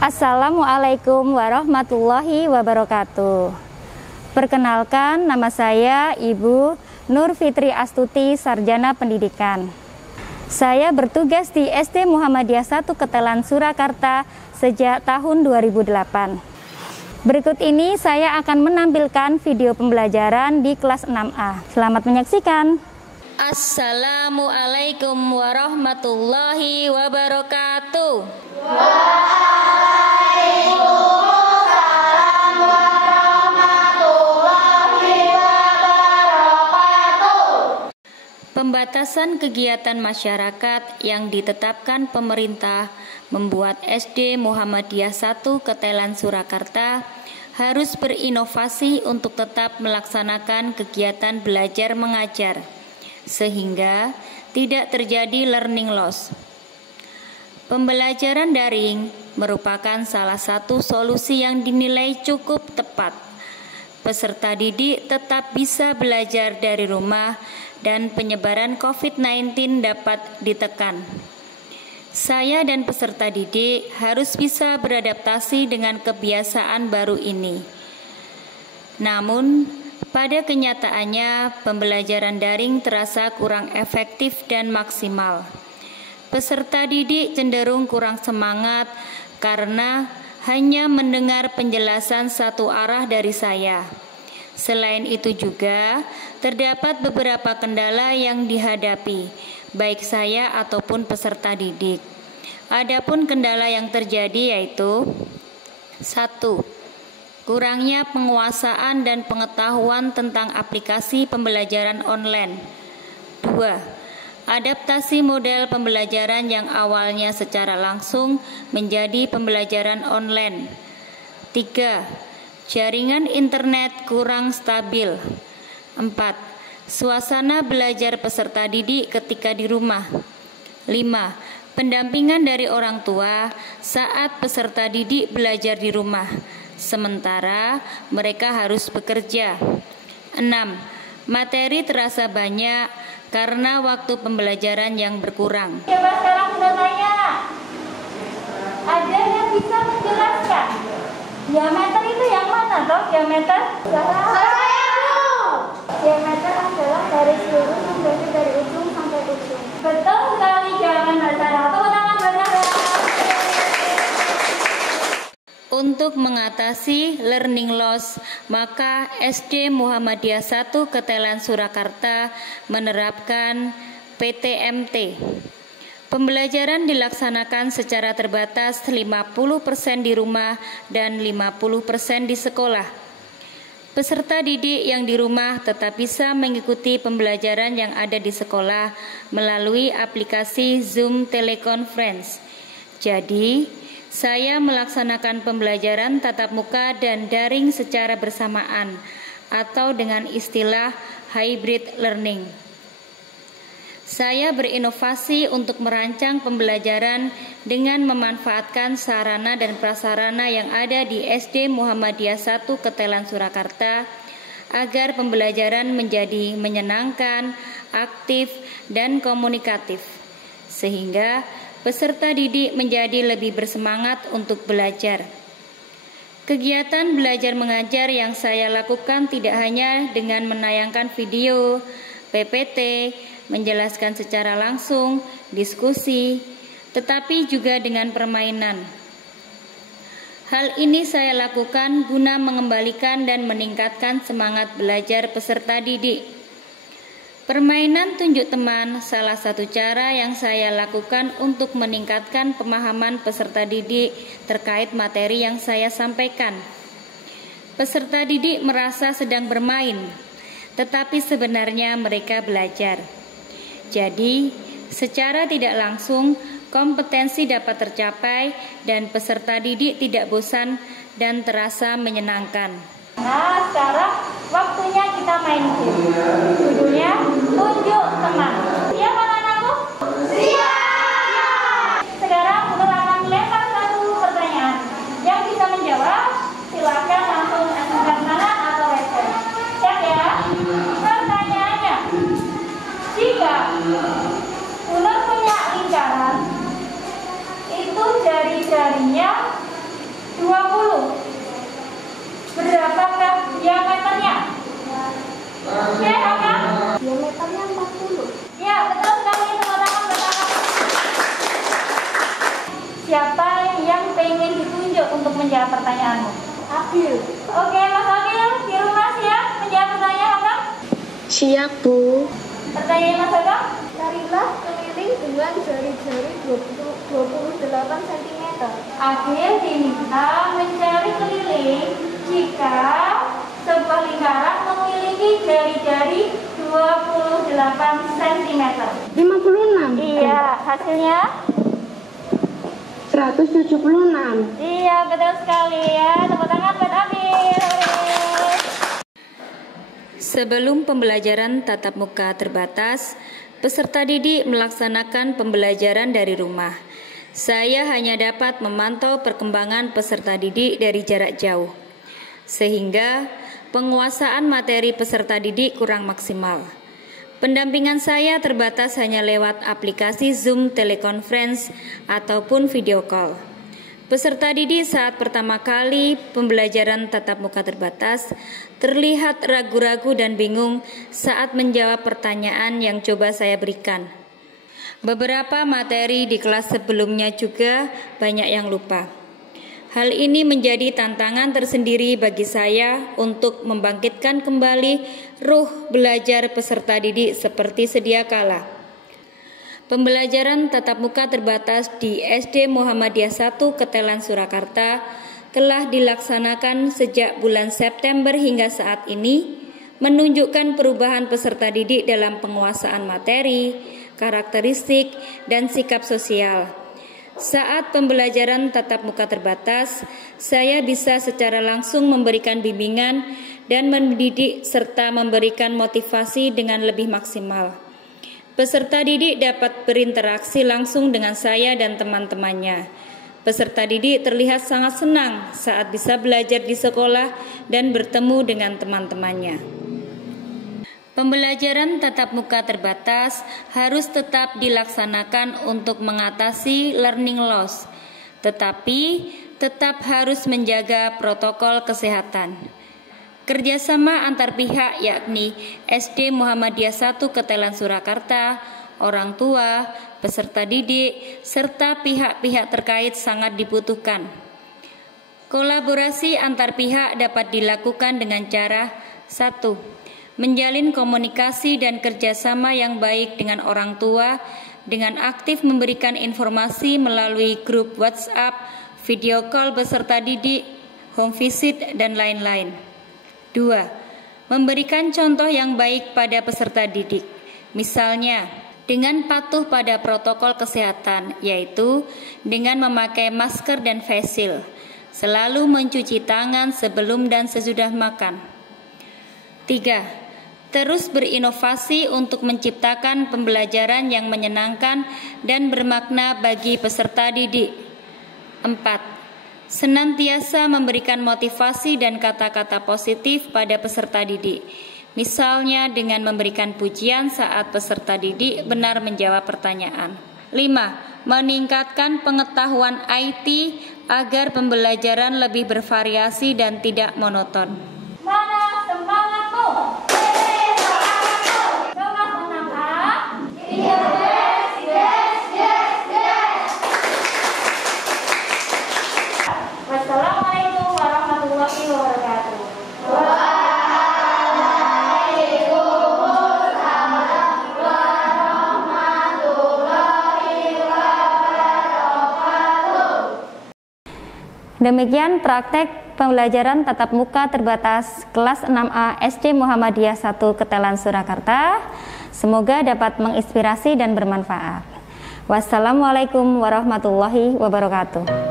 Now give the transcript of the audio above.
Assalamualaikum warahmatullahi wabarakatuh. Perkenalkan, nama saya Ibu Nur Fitri Astuti, Sarjana Pendidikan. Saya bertugas di SD Muhammadiyah 1 Ketelan, Surakarta sejak tahun 2008. Berikut ini saya akan menampilkan video pembelajaran di kelas 6A. Selamat menyaksikan. Assalamualaikum warahmatullahi wabarakatuh. Waalaikumsalam warahmatullahi wabarakatuh. Pembatasan kegiatan masyarakat yang ditetapkan pemerintah membuat SD Muhammadiyah 1 Ketelan, Surakarta harus berinovasi untuk tetap melaksanakan kegiatan belajar mengajar, sehingga tidak terjadi learning loss. Pembelajaran daring merupakan salah satu solusi yang dinilai cukup tepat. Peserta didik tetap bisa belajar dari rumah dan penyebaran COVID-19 dapat ditekan. Saya dan peserta didik harus bisa beradaptasi dengan kebiasaan baru ini. Namun, pada kenyataannya, pembelajaran daring terasa kurang efektif dan maksimal. Peserta didik cenderung kurang semangat karena hanya mendengar penjelasan satu arah dari saya. Selain itu juga, terdapat beberapa kendala yang dihadapi, baik saya ataupun peserta didik. Adapun kendala yang terjadi yaitu 1. Kurangnya penguasaan dan pengetahuan tentang aplikasi pembelajaran online. 2. Adaptasi model pembelajaran yang awalnya secara langsung menjadi pembelajaran online. 3. Jaringan internet kurang stabil. 4. Suasana belajar peserta didik ketika di rumah. 5. Pendampingan dari orang tua saat peserta didik belajar di rumah, sementara mereka harus bekerja. 6. Materi terasa banyak karena waktu pembelajaran yang berkurang. Coba sekarang sudah tanya. Ada yang bisa menjelaskan? Diameter itu yang mana toh? Diameter? Saya Bu. Diameter adalah garis lurus yang berada dari ujung sampai ujung. Betul sekali, jangan salah. Tepuk tangan banyak-banyak. Untuk mengatasi learning loss, maka SD Muhammadiyah 1 Ketelan, Surakarta menerapkan PTMT. Pembelajaran dilaksanakan secara terbatas 50% di rumah dan 50% di sekolah. Peserta didik yang di rumah tetap bisa mengikuti pembelajaran yang ada di sekolah melalui aplikasi Zoom Teleconference. Jadi, saya melaksanakan pembelajaran tatap muka dan daring secara bersamaan atau dengan istilah hybrid learning. Saya berinovasi untuk merancang pembelajaran dengan memanfaatkan sarana dan prasarana yang ada di SD Muhammadiyah 1 Ketelan, Surakarta agar pembelajaran menjadi menyenangkan, aktif, dan komunikatif, sehingga peserta didik menjadi lebih bersemangat untuk belajar. Kegiatan belajar mengajar yang saya lakukan tidak hanya dengan menayangkan video, PPT, menjelaskan secara langsung, diskusi, tetapi juga dengan permainan. Hal ini saya lakukan guna mengembalikan dan meningkatkan semangat belajar peserta didik. Permainan tunjuk teman salah satu cara yang saya lakukan untuk meningkatkan pemahaman peserta didik terkait materi yang saya sampaikan. Peserta didik merasa sedang bermain, tetapi sebenarnya mereka belajar. Jadi, secara tidak langsung, kompetensi dapat tercapai dan peserta didik tidak bosan dan terasa menyenangkan. Nah, sekarang waktunya kita main game. Judulnya Tunjuk Teman. Siap anak-anakku? Siap! Sekarang Nur akan melempar satu pertanyaan. Yang bisa menjawab, silakan langsung angkat tangan atau raise. Siap ya? Pertanyaannya, jika Nur punya lingkaran, itu jari-jarinya 20. Berapakah diameternya? Ya, apa? Diameternya 40. Ya, betul sekali, teman-teman. Siapa yang pengen ditunjuk untuk menjawab pertanyaanmu? Abil. Oke, Mas Abil, di rumah siap menjawab pertanyaan apa? Siap, Bu. Pertanyaan Mas Agam? Carilah keliling dengan jari-jari 28 cm. Abil diminta mencari keliling jika sebuah lingkaran memiliki jari-jari 28 cm. 56. Iya, hasilnya? 176. Iya, betul sekali ya. Tepuk tangan buat Abil. Sebelum pembelajaran tatap muka terbatas, peserta didik melaksanakan pembelajaran dari rumah. Saya hanya dapat memantau perkembangan peserta didik dari jarak jauh, sehingga penguasaan materi peserta didik kurang maksimal. Pendampingan saya terbatas hanya lewat aplikasi Zoom teleconference ataupun video call. Peserta didik saat pertama kali pembelajaran tatap muka terbatas terlihat ragu-ragu dan bingung saat menjawab pertanyaan yang coba saya berikan. Beberapa materi di kelas sebelumnya juga banyak yang lupa. Hal ini menjadi tantangan tersendiri bagi saya untuk membangkitkan kembali ruh belajar peserta didik seperti sedia kala. Pembelajaran tatap muka terbatas di SD Muhammadiyah 1 Ketelan Surakarta telah dilaksanakan sejak bulan September hingga saat ini, menunjukkan perubahan peserta didik dalam penguasaan materi, karakteristik, dan sikap sosial. Saat pembelajaran tatap muka terbatas, saya bisa secara langsung memberikan bimbingan dan mendidik serta memberikan motivasi dengan lebih maksimal. Peserta didik dapat berinteraksi langsung dengan saya dan teman-temannya. Peserta didik terlihat sangat senang saat bisa belajar di sekolah dan bertemu dengan teman-temannya. Pembelajaran tatap muka terbatas harus tetap dilaksanakan untuk mengatasi learning loss, tetapi tetap harus menjaga protokol kesehatan. Kerjasama antar pihak yakni SD Muhammadiyah 1 Ketelan Surakarta, orang tua, peserta didik, serta pihak-pihak terkait sangat dibutuhkan. Kolaborasi antar pihak dapat dilakukan dengan cara 1. Menjalin komunikasi dan kerjasama yang baik dengan orang tua dengan aktif memberikan informasi melalui grup WhatsApp, video call peserta didik, home visit, dan lain-lain. 2. Memberikan contoh yang baik pada peserta didik, misalnya dengan patuh pada protokol kesehatan, yaitu dengan memakai masker dan face shield, selalu mencuci tangan sebelum dan sesudah makan. 3. Terus berinovasi untuk menciptakan pembelajaran yang menyenangkan dan bermakna bagi peserta didik. 4. Senantiasa memberikan motivasi dan kata-kata positif pada peserta didik, misalnya dengan memberikan pujian saat peserta didik benar menjawab pertanyaan. 5. Meningkatkan pengetahuan IT agar pembelajaran lebih bervariasi dan tidak monoton. Mana semangatmu? Kelas 6A. Wassalamualaikum warahmatullahi wabarakatuh. Demikian praktek pembelajaran tatap muka terbatas kelas 6A SD Muhammadiyah 1 Ketelan Surakarta. Semoga dapat menginspirasi dan bermanfaat. Wassalamualaikum warahmatullahi wabarakatuh.